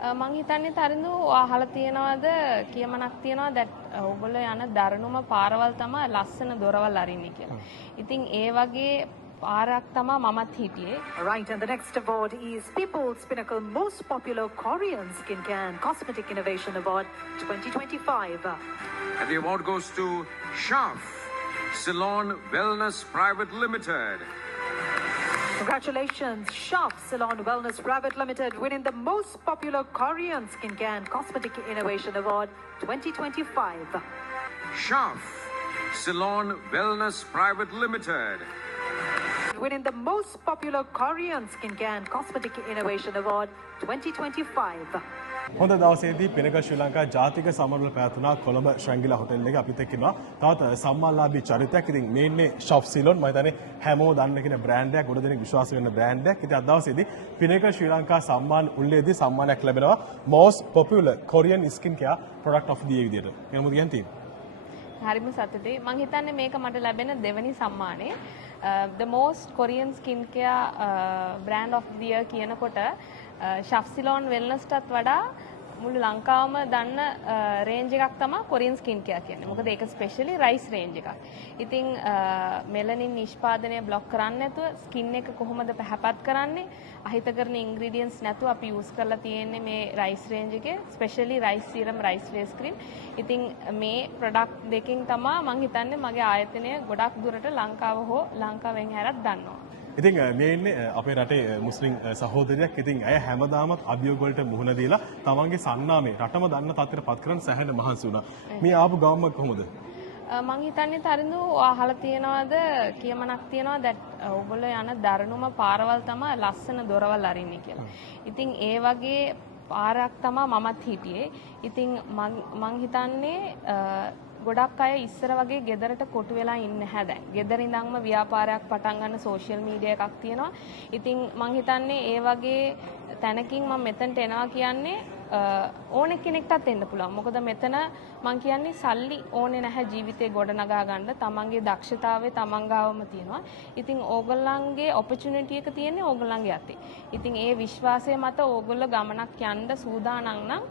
මං හිතන්නේ තරිඳු අහලා තියෙනවද කියමනක් තියෙනවා that ඔයගොල්ලෝ යන දරණුම පාරවල් තමයි ලස්සන දොරවල් අරින්නේ කියලා. ඉතින් ඒ වගේ පාරක් තමයි මමත් හිටියේ. Right, and the next award is People's Pinnacle Most Popular Korean Skincare and Cosmetic Innovation Award 2025. And the award goes to Shaf Salon Wellness Private Limited. Congratulations, Shaf Salon Wellness Private Limited, winning the Most Popular Korean Skincare and Cosmetic Innovation Award 2025. Shaf Salon Wellness Private Limited. Winning the Most Popular Korean Skincare and Cosmetic Innovation Award 2025. හොඳ දවසේදී පිනකල් ශ්‍රී ලංකා ජාතික සමරුවල පැවැතුණා Colombo ශ්‍රැංගිලා hotel එකේ අපිත් එක්ක ඉන්නවා තවත් සම්මානලාභී චරිතයක්. ඉතින් මේ ඉන්නේ ෂොප් සිලොන් මම හිතන්නේ හැමෝම දන්න කෙන බ්‍රෑන්ඩ් එකක්, ගොඩ දෙනෙක් විශ්වාස වෙන බ්‍රෑන්ඩ් එකක්. ඉතින් අද දවසේදී පිනකල් ශ්‍රී ලංකා සම්මාන උළෙලේදී සම්මානයක් ලැබෙනවා most popular Korean skin care product of the year විදියට. එහෙනම් මොකද කියන්නේ? හරිම සතුටුයි. මං හිතන්නේ මේක මට ලැබෙන දෙවෙනි සම්මානය. The most Korean skincare brand of the year කියනකොට ශෆ්සිලෝන් වෙල්නස්ටත් වඩා මුළු ලංකාවම දන්න රේන්ජ් එකක් තමයි කොරියන් ස්කින් කෙයා කියන්නේ. මොකද ඒක ස්පෙෂලි රයිස් රේන්ජ් එකක්. ඉතින් මෙලනින් නිෂ්පාදනය බ්ලොක් කරන්නේ නැතුව ස්කින් එක කොහොමද පැහැපත් කරන්නේ? අහිතකරන ඉන්ග්‍රීඩියන්ට්ස් නැතුව අපි යූස් කරලා තියෙන්නේ මේ රයිස් රේන්ජ් එකේ specially rice serum rice face cream. ඉතින් මේ ප්‍රොඩක්ට් දෙකෙන් තමයි මම හිතන්නේ මගේ ආයතනය ගොඩක් දුරට ලංකාව හෝ ලංකාවෙන් හැරත් දන්නවා. ඉතින් මේ ඉන්නේ අපේ රටේ මුස්ලිම් සහෝදරියක්. ඉතින් ඇය හැමදාමත් අභියෝග වලට මුහුණ දීලා තමන්ගේ සන්නාමේ රටම දන්න තත්ත්වයට පත් කරන් සැහැණ මහන්සි වුණා. මේ ආපු ගමම කොහොමද? මං හිතන්නේ තරිඳු අහලා තියෙනවද කියමනක් තියෙනවා that ඔයගොල්ලෝ යන දරණුම පාරවල් තමයි ලස්සන දොරවල් අරින්නේ කියලා. ඉතින් ඒ වගේ පාරක් තමයි මමත් හිටියේ. ඉතින් මං හිතන්නේ ගොඩක් අය ඉස්සර වගේ ගෙදරට කොටු වෙලා ඉන්නේ නැහැ දැන්. ගෙදර ඉඳන්ම ව්‍යාපාරයක් පටන් ගන්න සෝෂියල් මීඩියා එකක් තියෙනවා. ඉතින් මං හිතන්නේ ඒ වගේ තැනකින් මම මෙතනට එනවා කියන්නේ ඕනෙ කෙනෙක්ටත් එන්න පුළුවන්. මොකද මෙතන මං කියන්නේ සල්ලි ඕනේ නැහැ ජීවිතේ ගොඩනගා ගන්න. තමන්ගේ දක්ෂතාවය තමන් ගාවම තියෙනවා. ඉතින් ඕගොල්ලන්ගේ ඔපචුනිටි එක තියෙන්නේ ඕගොල්ලන්ගේ අතේ. ඉතින් ඒ විශ්වාසය මත ඕගොල්ලෝ ගමනක් යන්න සූදානම් නම්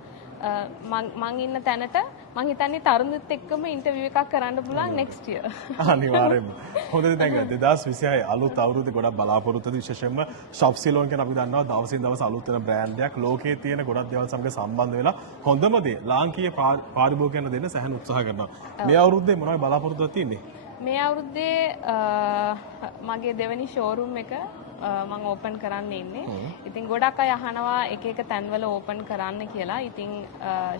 මං ඉන්න තැනට මං හිතන්නේ තරුණුත් එක්කම ඉන්ටර්විව් එකක් කරන්න පුළුවන් next year. අනිවාර්යයෙන්ම. හොඳට දැන් 2026 අලුත් අවුරුද්දේ ගොඩක් බලාපොරොත්තු වෙන විශේෂයෙන්ම ෂොප් සිලෝන් කියන අපි දන්නවා දවසින් දවස අලුත් වෙන බ්‍රෑන්ඩ් එකක් ලෝකයේ තියෙන ගොඩක් දේවල් සමග සම්බන්ධ වෙලා හොඳම දේ ලාංකීය පාරිභෝගිකයන් දෙන්න සැහැණ උත්සාහ කරනවා. මේ අවුරුද්දේ මොනවයි බලාපොරොත්තුවක් තියෙන්නේ? මේ අවුරුද්දේ මගේ දෙවෙනි ෂෝරූම් එක මම ඕපන් කරන්න ඉන්නේ. ඉතින් ගොඩක් අය අහනවා එක එක තැන්වල ඕපන් කරන්න කියලා. ඉතින්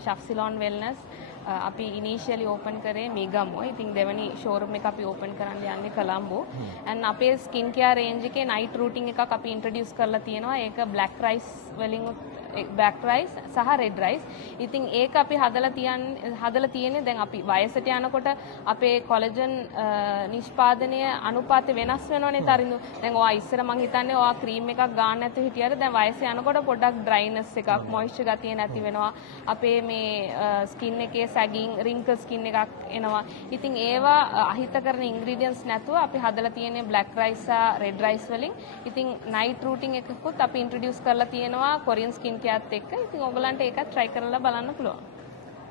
ශෆ්සිලෝන් වෙල්නස් අපි ඉනිෂියලි ඕපන් කරේ මේගම්මෝ. ඉතින් දෙවෙනි ෂෝරූම් එක අපි ඕපන් කරන්න යන්නේ කොළඹෝ. and අපේ ස්කින් කෙයාර් රේන්ජ් එකේ නයිට් රූටින් එකක් අපි ඉන්ට්‍රොඩියුස් කරලා තියෙනවා. ඒක බ්ලැක් රයිස් වලින් බ්ලැක් රයිස් සහ රෙඩ් රයිස්. ඉතින් ඒක අපි හදලා තියෙන්නේ දැන් අපි වයසට යනකොට අපේ කොලජන් නිෂ්පාදනය අනුපාතය වෙනස් වෙනවනේ තරිඳු. දැන් ඔයා ඉස්සර මං හිතන්නේ ඔයා ක්‍රීම් එකක් ගන්න නැතුව හිටියද දැන් වයස යනකොට පොඩ්ඩක් ඩ්‍රයිනස් එකක් මොයිස්චර් ගතිය නැති වෙනවා. අපේ මේ ස්කින් එකේ සැගින් රින්කල් ස්කින් එකක් එනවා. ඉතින් ඒවා අහිත කරන ඉන්ග්‍රීඩියන්ට්ස් නැතුව අපි හදලා තියෙන්නේ බ්ලැක් රයිස් සහ රෙඩ් රයිස් වලින්. ඉතින් නයිට් රූටින් එකකුත් අපි ඉන්ට්‍රොඩියුස් කරලා තියෙනවා කොරියන් ස්කින් කෙයාත් එක්ක. ඉතින් ඔයගලන්ට ඒකත් try කරලා බලන්න පුළුවන්.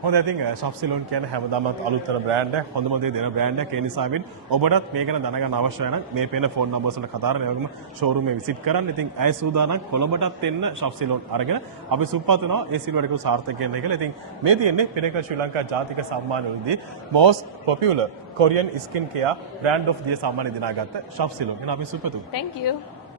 හොඳයි. ඉතින් ෂොප් සිලෝන් කියන්නේ හැමදාමත් අලුත් වෙන බ්‍රෑන්ඩ් එකක්, හොඳම දේ දෙන බ්‍රෑන්ඩ් එකක්. ඒ නිසාවෙන් ඔබටත් මේක ගැන දැනගන්න අවශ්‍ය නම් මේ පේන ෆෝන් නම්බර්ස් වලට කතා කරලා ඒ වගේම ෂෝරූම් එක විසිට් කරන්න. ඉතින් ඇය සූදානම් කොළඹටත් එන්න ෂොප් සිලෝන් අරගෙන අපි සුප්පත් වෙනවා ඒ සිල්වර් එක සාර්ථක වෙන්න කියලා. ඉතින් මේ තියෙන්නේ පිනකල් ශ්‍රී ලංකා ජාතික සම්මානවලදී most popular Korean skin care brand of the year සම්මානය දිනාගත්ත ෂොප් සිලෝන්. එහෙනම් අපි සුප්පතු. Thank you.